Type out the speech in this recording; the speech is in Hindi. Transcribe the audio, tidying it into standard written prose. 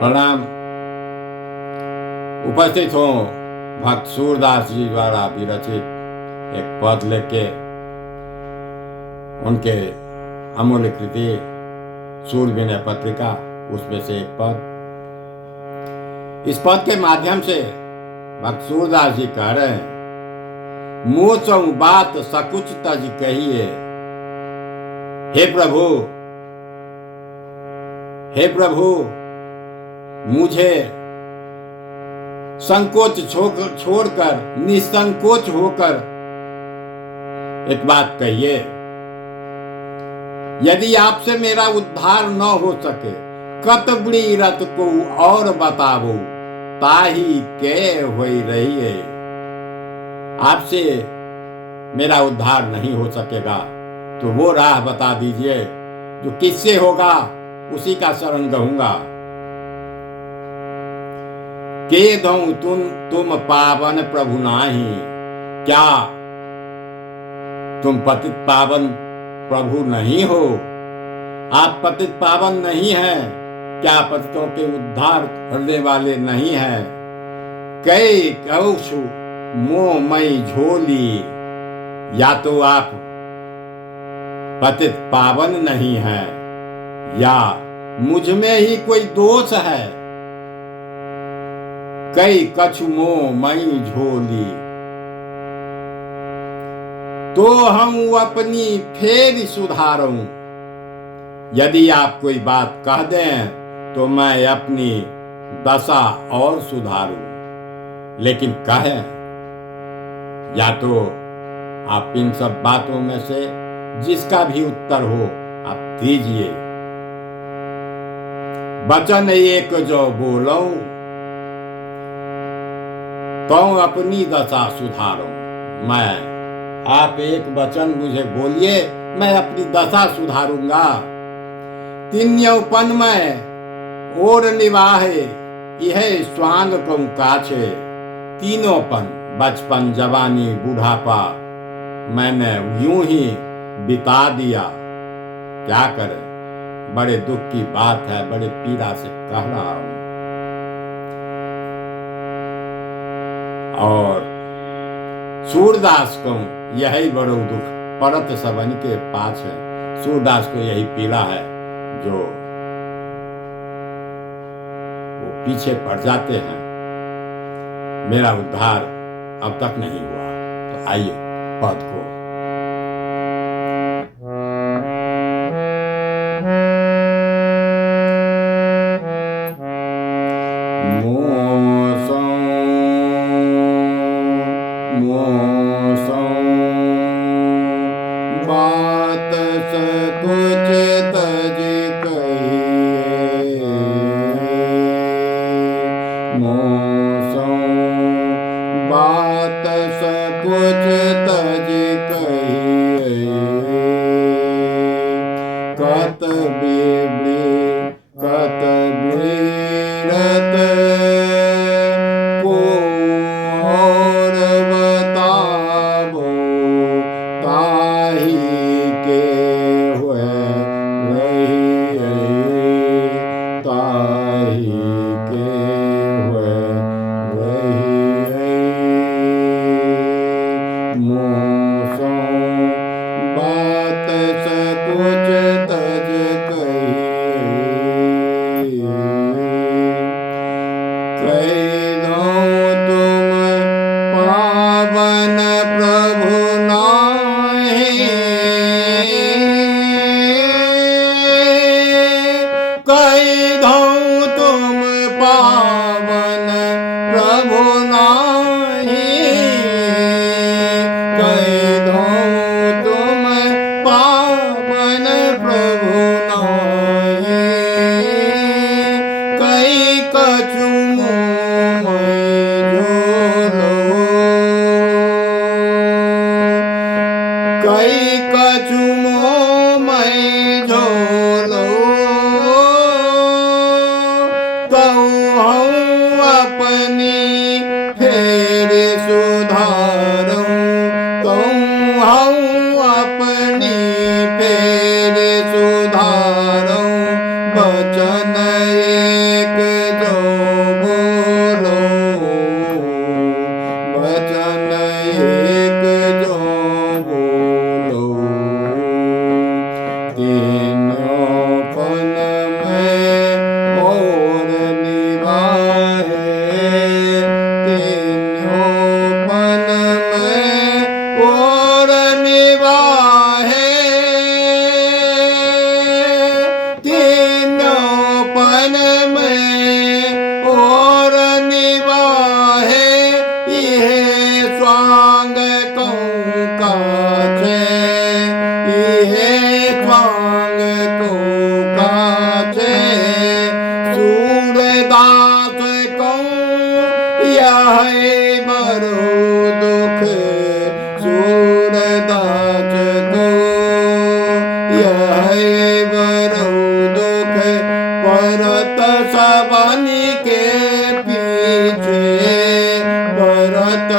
प्रणाम। उपस्थित हो भक्त सूरदास जी द्वारा विरचित एक पद लेके उनके अमूल्य कृति सूरविनय पत्रिका, उसमें से एक पद। इस पद के माध्यम से भक्त सूरदास जी कह रहे हैं, मोचौ बात सकुच तज कहिए, हे प्रभु मुझे संकोच छोड़कर निसंकोच होकर एक बात कहिए। यदि आपसे मेरा उद्धार न हो सके, कतबड़ी रत को और बतावो, ताही के होई रही है। आपसे मेरा उद्धार नहीं हो सकेगा तो वो राह बता दीजिए जो किससे होगा, उसी का शरण कहूंगा। के दऊं तुम पावन प्रभु नाही, क्या तुम पतित पावन प्रभु नहीं हो? आप पतित पावन नहीं हैं क्या? पतितों के उद्धार करने वाले नहीं हैं? कई कौशु मोहमयी झोली, या तो आप पतित पावन नहीं हैं या मुझ में ही कोई दोष है। कई कछु मोहमयी झोली, तो हम अपनी फेर सुधारूं। यदि आप कोई बात कह दें तो मैं अपनी दशा और सुधारूं। लेकिन कहें या तो आप इन सब बातों में से जिसका भी उत्तर हो आप दीजिए। वचन एक जो बोलूं तो अपनी दशा सुधारूं। आप एक वचन मुझे बोलिए, मैं अपनी दशा सुधारूंगा। तिन्यौपन में और निवाहे, यह स्वांग को काछे। तीनोंपन, बचपन, जवानी, बुढ़ापा मैंने यूं ही बिता दिया। क्या करें, बड़े दुख की बात है, बड़े पीड़ा से कह रहा हूं। और सूरदास को यही बड़ो दुख परत सबन के पास है। सूरदास को यही पीड़ा है जो वो पीछे पड़ जाते हैं। मेरा उद्धार अब तक नहीं हुआ। तो आइए पद को बात सकुच तज कहिए, मोसौ बात सकुच तज कहिए। कत बीरत को और बतावो, ताही के हुए रही, ताही के हुए रही। मोसौ बात सकुच तज कहिए, कही दऊं तुम पावन प्रभु नाही, कही दऊं तुम पावन प्रभु नाही, कही दऊं तुम पावन प्रभु नाही। कई कछु में और निवाहे इहे स्वांग कहूँ काछे इहे स्वांग कहूँ काछे सूरदास कहूँ यह बरो दुख सूरदास को यह बरो दुख परत सबनी के पीछे परत